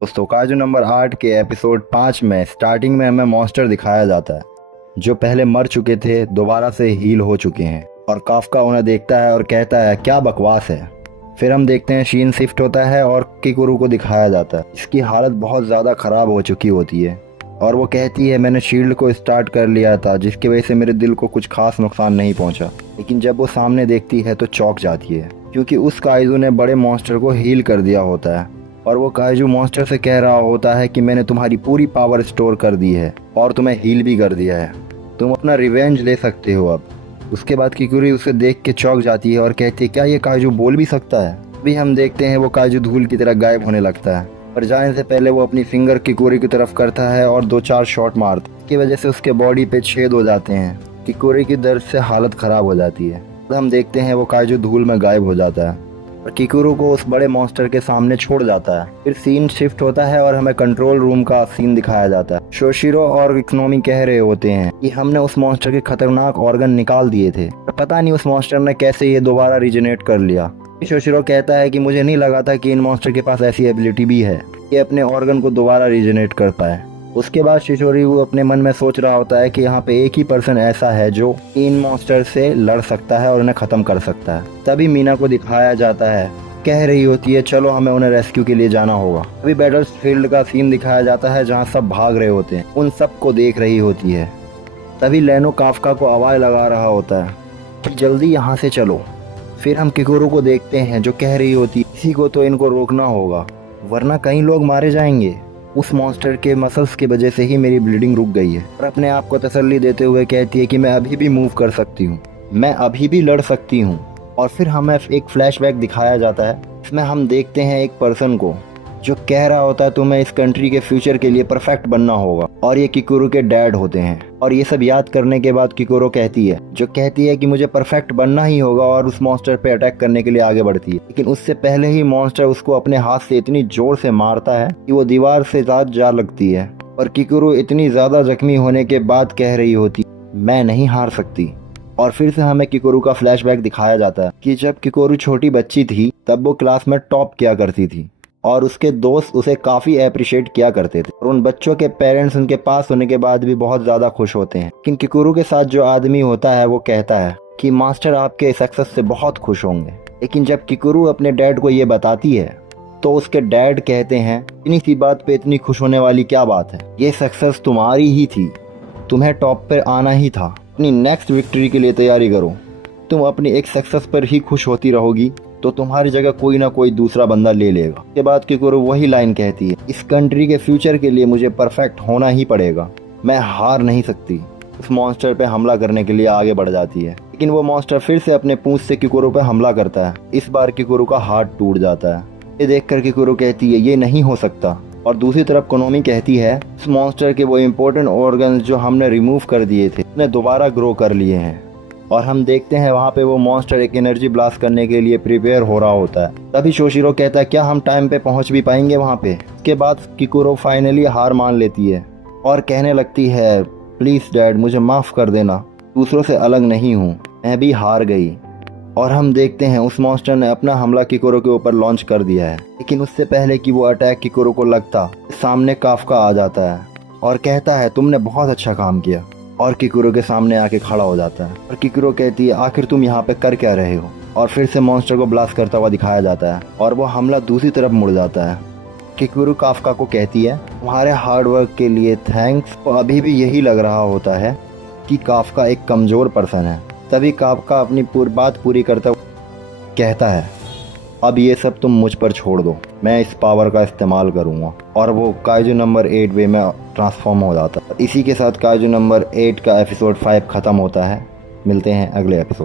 दोस्तों, काजू नंबर 8 के एपिसोड 5 में स्टार्टिंग में हमें मॉन्स्टर दिखाया जाता है जो पहले मर चुके थे, दोबारा से हील हो चुके हैं। और काफका उन्हें देखता है और कहता है क्या बकवास है। फिर हम देखते हैं शीन शिफ्ट होता है और किकुरु को दिखाया जाता है। इसकी हालत बहुत ज़्यादा ख़राब हो चुकी होती है और वो कहती है मैंने शील्ड को स्टार्ट कर लिया था जिसकी वजह से मेरे दिल को कुछ खास नुकसान नहीं पहुंचा। लेकिन जब वो सामने देखती है तो चौंक जाती है क्योंकि उस काइजू ने बड़े मॉन्स्टर को हील कर दिया होता है। और वो काइजू मॉन्स्टर से कह रहा होता है कि मैंने तुम्हारी पूरी पावर स्टोर कर दी है और तुम्हें हील भी कर दिया है, तुम अपना रिवेंज ले सकते हो अब। उसके बाद किकुरु उसे देख के चौंक जाती है और कहती है क्या ये काइजू बोल भी सकता है। अभी हम देखते हैं वो काइजू धूल की तरह गायब होने लगता है और जाने से पहले वो अपनी फिंगर किकुरु की तरफ करता है और 2-4 शॉट मारता है। इसकी वजह से उसके बॉडी पे छेद हो जाते हैं। किकुरु की दर्द से हालत ख़राब हो जाती है। हम देखते हैं वो काइजू धूल में गायब हो जाता है और किकुरु को उस बड़े मॉन्स्टर के सामने छोड़ जाता है। फिर सीन शिफ्ट होता है और हमें कंट्रोल रूम का सीन दिखाया जाता है। शोशिरो और इकोनॉमी कह रहे होते हैं कि हमने उस मॉन्स्टर के खतरनाक ऑर्गन निकाल दिए थे, पता नहीं उस मॉन्स्टर ने कैसे ये दोबारा रिजेनेट कर लिया। शोशिरो कहता है कि मुझे नहीं लगा था कि इन मॉन्स्टर के पास ऐसी एबिलिटी भी है कि अपने ऑर्गन को दोबारा रिजेनेट कर पाए। उसके बाद शिशोरी वो अपने मन में सोच रहा होता है कि यहाँ पे एक ही पर्सन ऐसा है जो इन मॉन्स्टर से लड़ सकता है और उन्हें ख़त्म कर सकता है। तभी मीना को दिखाया जाता है, कह रही होती है चलो हमें उन्हें रेस्क्यू के लिए जाना होगा। अभी बैटल फील्ड का सीन दिखाया जाता है जहाँ सब भाग रहे होते हैं, उन सब को देख रही होती है। तभी लेनो काफका को आवाज़ लगा रहा होता है कि जल्दी यहाँ से चलो। फिर हम किकुरु को देखते हैं जो कह रही होती है किसी को तो इनको रोकना होगा वरना कई लोग मारे जाएंगे। उस मॉन्स्टर के मसल्स की वजह से ही मेरी ब्लीडिंग रुक गई है। और अपने आप को तसल्ली देते हुए कहती है कि मैं अभी भी मूव कर सकती हूँ, मैं अभी भी लड़ सकती हूँ। और फिर हमें एक फ्लैशबैक दिखाया जाता है। इसमें हम देखते हैं एक पर्सन को जो कह रहा होता है तुम्हें इस कंट्री के फ्यूचर के लिए परफेक्ट बनना होगा। और ये किकुरु के डैड होते हैं। और ये सब याद करने के बाद किकुरु कहती है कि मुझे परफेक्ट बनना ही होगा और उस मॉन्स्टर पे अटैक करने के लिए आगे बढ़ती है। लेकिन उससे पहले ही मॉन्स्टर उसको अपने हाथ से इतनी जोर से मारता है कि वो दीवार से साथ जा लगती है। और किकुरु इतनी ज़्यादा जख्मी होने के बाद कह रही होती मैं नहीं हार सकती। और फिर से हमें किकुरु का फ्लैशबैक दिखाया जाता है कि जब किकुरु छोटी बच्ची थी तब वो क्लास में टॉप किया करती थी और उसके दोस्त उसे काफ़ी अप्रिशिएट किया करते थे। और उन बच्चों के पेरेंट्स उनके पास होने के बाद भी बहुत ज़्यादा खुश होते हैं। लेकिन किकुरु के साथ जो आदमी होता है वो कहता है कि मास्टर आपके सक्सेस से बहुत खुश होंगे। लेकिन जब किकुरु अपने डैड को ये बताती है तो उसके डैड कहते हैं इतनी सी बात पे इतनी खुश होने वाली क्या बात है, ये सक्सेस तुम्हारी ही थी, तुम्हें टॉप पर आना ही था। अपनी नेक्स्ट विक्ट्री के लिए तैयारी करो। तुम अपनी एक सक्सेस पर ही खुश होती रहोगी तो तुम्हारी जगह कोई ना कोई दूसरा बंदा ले लेगा। उसके बाद किकुरु वही लाइन कहती है इस कंट्री के फ्यूचर के लिए मुझे परफेक्ट होना ही पड़ेगा, मैं हार नहीं सकती। उस मॉन्स्टर पे हमला करने के लिए आगे बढ़ जाती है। लेकिन वो मॉन्स्टर फिर से अपने पूंछ से किकुरु पे हमला करता है। इस बार किकुरु का हाथ टूट जाता है। ये देखकर किकुरु कहती है ये नहीं हो सकता। और दूसरी तरफ कोनोमी कहती है उस मॉन्स्टर के वो इम्पोर्टेंट ऑर्गन्स जो हमने रिमूव कर दिए थे उन्हें दोबारा ग्रो कर लिए हैं। और हम देखते हैं वहाँ पे वो मॉन्स्टर एक एनर्जी ब्लास्ट करने के लिए प्रिपेयर हो रहा होता है। तभी शोशिरो कहता है क्या हम टाइम पे पहुँच भी पाएंगे वहाँ पे। इसके बाद किकुरु फाइनली हार मान लेती है और कहने लगती है प्लीज़ डैड मुझे माफ़ कर देना, दूसरों से अलग नहीं हूँ, मैं भी हार गई। और हम देखते हैं उस मॉन्स्टर ने अपना हमला किकुरु के ऊपर लॉन्च कर दिया है। लेकिन उससे पहले कि वो अटैक किकुरु को लगता सामने काफका आ जाता है और कहता है तुमने बहुत अच्छा काम किया। और किकुरु के सामने आके खड़ा हो जाता है। और किकुरु कहती है आखिर तुम यहाँ पे कर क्या रहे हो। और फिर से मॉन्स्टर को ब्लास्ट करता हुआ दिखाया जाता है और वो हमला दूसरी तरफ मुड़ जाता है। किकुरु काफका को कहती है तुम्हारे हार्डवर्क के लिए थैंक्स। तो अभी भी यही लग रहा होता है कि काफका एक कमज़ोर पर्सन है। तभी काफका अपनी बात पूरी करता कहता है अब ये सब तुम मुझ पर छोड़ दो, मैं इस पावर का इस्तेमाल करूँगा। और वो काइजू नंबर 8 वे में ट्रांसफॉर्म हो जाता है। इसी के साथ काइजू नंबर 8 का एपिसोड 5 ख़त्म होता है। मिलते हैं अगले एपिसोड।